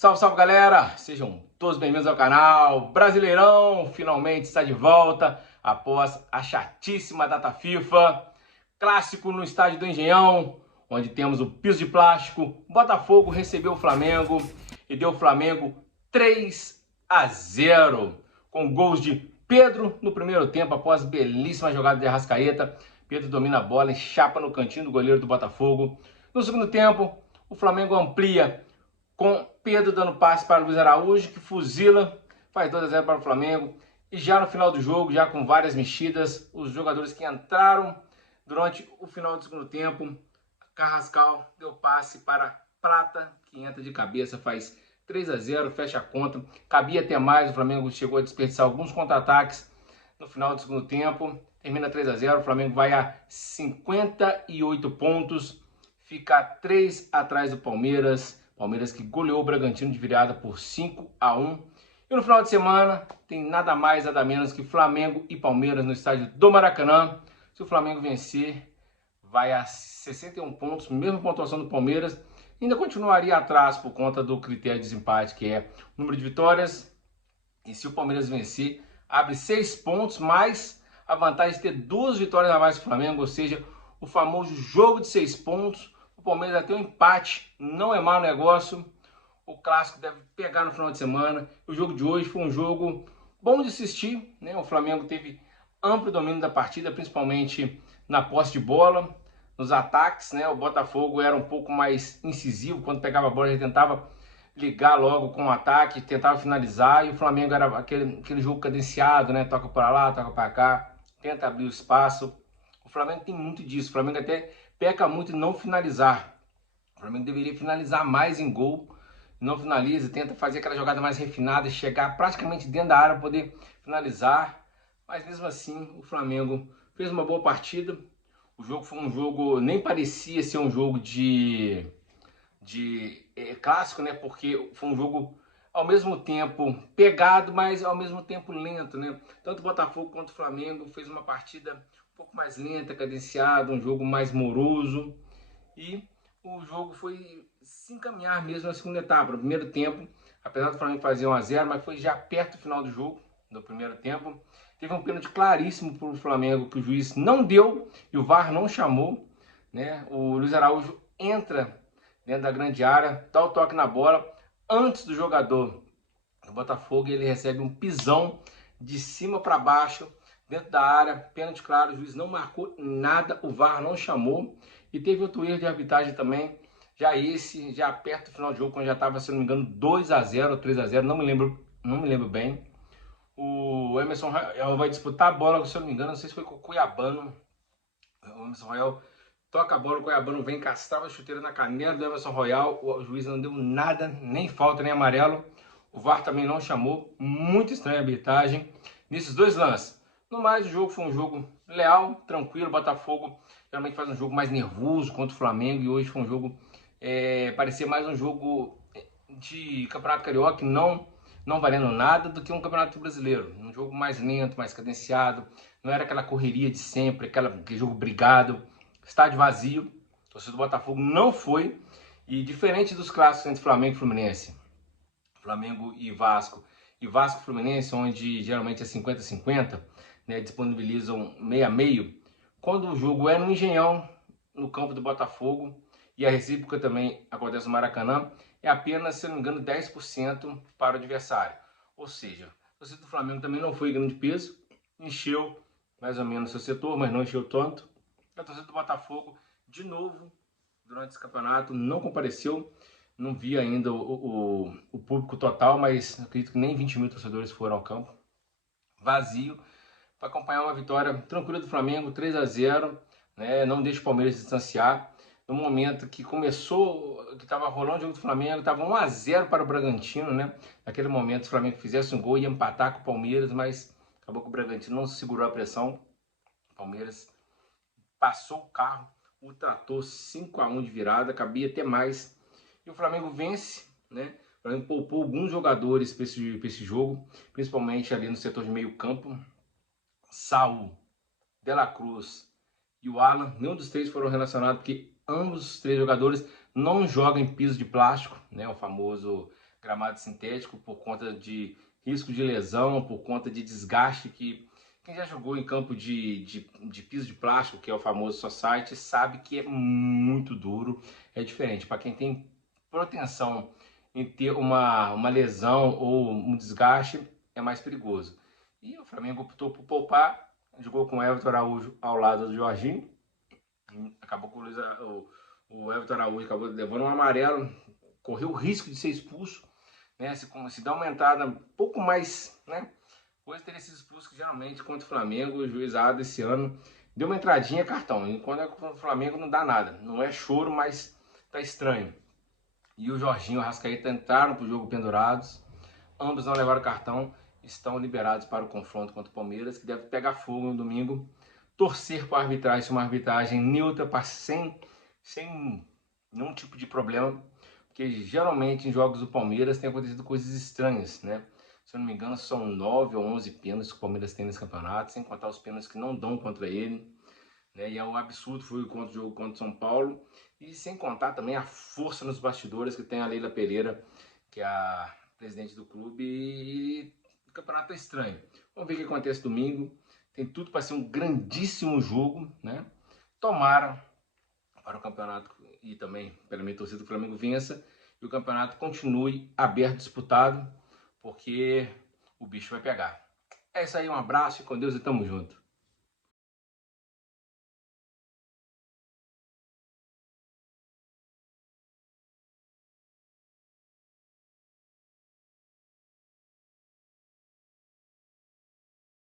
Salve, salve galera! Sejam todos bem-vindos ao canal. Brasileirão finalmente está de volta após a chatíssima data FIFA. Clássico no estádio do Engenhão, onde temos o piso de plástico. Botafogo recebeu o Flamengo e deu o Flamengo 3-0, com gols de Pedro no primeiro tempo, após belíssima jogada de Arrascaeta. Pedro domina a bola e chapa no cantinho do goleiro do Botafogo. No segundo tempo, o Flamengo amplia com Pedro dando passe para o Luiz Araújo, que fuzila, faz 2-0 para o Flamengo. E já no final do jogo, já com várias mexidas, os jogadores que entraram durante o final do segundo tempo, Carrascal deu passe para Prata, que entra de cabeça, faz 3-0, fecha a conta. Cabia até mais, o Flamengo chegou a desperdiçar alguns contra-ataques no final do segundo tempo. Termina 3-0, o Flamengo vai a 58 pontos, fica 3 atrás do Palmeiras. Palmeiras que goleou o Bragantino de virada por 5-1. E no final de semana tem nada mais, nada menos que Flamengo e Palmeiras no estádio do Maracanã. Se o Flamengo vencer, vai a 61 pontos, mesma pontuação do Palmeiras. Ainda continuaria atrás por conta do critério de desempate, que é o número de vitórias. E se o Palmeiras vencer, abre 6 pontos, mais a vantagem de ter 2 vitórias a mais que o Flamengo, ou seja, o famoso jogo de 6 pontos. O Palmeiras vai ter um empate, não é mau negócio. O clássico deve pegar no final de semana. O jogo de hoje foi um jogo bom de assistir, né? O Flamengo teve amplo domínio da partida, principalmente na posse de bola, nos ataques, né? O Botafogo era um pouco mais incisivo, quando pegava a bola já tentava ligar logo com o ataque, tentava finalizar, e o Flamengo era aquele jogo cadenciado, né? Toca para lá, toca para cá, tenta abrir o espaço. O Flamengo tem muito disso, o Flamengo até peca muito em não finalizar. O Flamengo deveria finalizar mais em gol, não finaliza, tenta fazer aquela jogada mais refinada, chegar praticamente dentro da área, poder finalizar. Mas mesmo assim, o Flamengo fez uma boa partida. O jogo foi um jogo, nem parecia ser um jogo de clássico, né? Porque foi um jogo ao mesmo tempo pegado, mas ao mesmo tempo lento, né? Tanto o Botafogo quanto o Flamengo fez uma partida um pouco mais lenta, cadenciada, um jogo mais moroso. E o jogo foi se encaminhar mesmo na segunda etapa. No primeiro tempo, apesar do Flamengo fazer 1-0, mas foi já perto do final do jogo, do primeiro tempo. Teve um pênalti claríssimo para o Flamengo, que o juiz não deu e o VAR não chamou, né? O Luiz Araújo entra dentro da grande área, dá o toque na bola, antes do jogador do Botafogo, ele recebe um pisão de cima para baixo, dentro da área, pênalti claro, o juiz não marcou nada, o VAR não chamou, e teve outro erro de arbitragem também, já perto do final do jogo, quando já estava, se não me engano, 2-0 ou 3-0, não me lembro bem. O Emerson Royal vai disputar a bola, se eu não me engano, não sei se foi com o Cuiabano. O Emerson Royal toca a bola, o Cuiabano vem castrar a chuteira na canela do Emerson Royal. O juiz não deu nada, nem falta, nem amarelo. O VAR também não chamou. Muito estranha a arbitragem nesses dois lances. No mais, o jogo foi um jogo leal, tranquilo. O Botafogo geralmente faz um jogo mais nervoso contra o Flamengo. E hoje foi um jogo, parecia mais um jogo de Campeonato Carioca, não valendo nada, do que um Campeonato Brasileiro. Um jogo mais lento, mais cadenciado. Não era aquela correria de sempre, aquele jogo brigado. Estádio vazio, o torcedor do Botafogo não foi. E diferente dos clássicos entre Flamengo e Fluminense, Flamengo e Vasco e Fluminense, onde geralmente é 50-50, né, disponibilizam meio a meio, quando o jogo é no Engenhão, no campo do Botafogo, e a recíproca também acontece no Maracanã, é apenas, se não me engano, 10% para o adversário. Ou seja, o torcedor do Flamengo também não foi grande peso, encheu mais ou menos seu setor, mas não encheu tanto. A torcida do Botafogo, de novo, durante esse campeonato, não compareceu. Não vi ainda o público total, mas acredito que nem 20 mil torcedores foram ao campo. Vazio, para acompanhar uma vitória tranquila do Flamengo, 3-0, né? Não deixa o Palmeiras se distanciar. No momento que começou, que estava rolando o jogo do Flamengo, estava 1-0 para o Bragantino, né? Naquele momento, se o Flamengo fizesse um gol, ia empatar com o Palmeiras, mas acabou que o Bragantino não segurou a pressão. O Palmeiras passou o carro, o trator 5-1 de virada, cabia até mais. E o Flamengo vence, né? O Flamengo poupou alguns jogadores para esse jogo, principalmente ali no setor de meio campo. Saul, De La Cruz e o Alan, nenhum dos três foram relacionados, porque ambos os três jogadores não jogam em piso de plástico, né? O famoso gramado sintético por conta de risco de lesão, por conta de desgaste que quem já jogou em campo de piso de plástico, que é o famoso society, sabe que é muito duro, é diferente. Para quem tem proteção em ter uma lesão ou um desgaste, é mais perigoso. E o Flamengo optou por poupar, jogou com o Everton Araújo ao lado do Jorginho, acabou com o Everton Araújo acabou levando um amarelo, correu o risco de ser expulso, né? Se dá uma entrada um pouco mais, né? Hoje teria sido expulso, que geralmente contra o Flamengo, o juizado esse ano deu uma entradinha cartão. E quando é contra o Flamengo não dá nada. Não é choro, mas tá estranho. E o Jorginho e o Arrascaeta entraram pro jogo pendurados. Ambos não levaram cartão. Estão liberados para o confronto contra o Palmeiras, que deve pegar fogo no domingo. Torcer para a arbitragem, uma arbitragem neutra, sem nenhum tipo de problema. Porque geralmente em jogos do Palmeiras tem acontecido coisas estranhas, né? Se eu não me engano, são 9 ou 11 pênaltis que o Palmeiras tem nesse campeonato, sem contar os pênaltis que não dão contra ele. Né? E é um absurdo, foi o jogo contra o São Paulo. E sem contar também a força nos bastidores que tem a Leila Pereira, que é a presidente do clube. E o campeonato é estranho. Vamos ver o que acontece domingo. Tem tudo para ser um grandíssimo jogo, né? Tomara para o campeonato e também pela minha torcida do Flamengo vença e o campeonato continue aberto, disputado, porque o bicho vai pegar. É isso aí, um abraço e com Deus e tamo junto.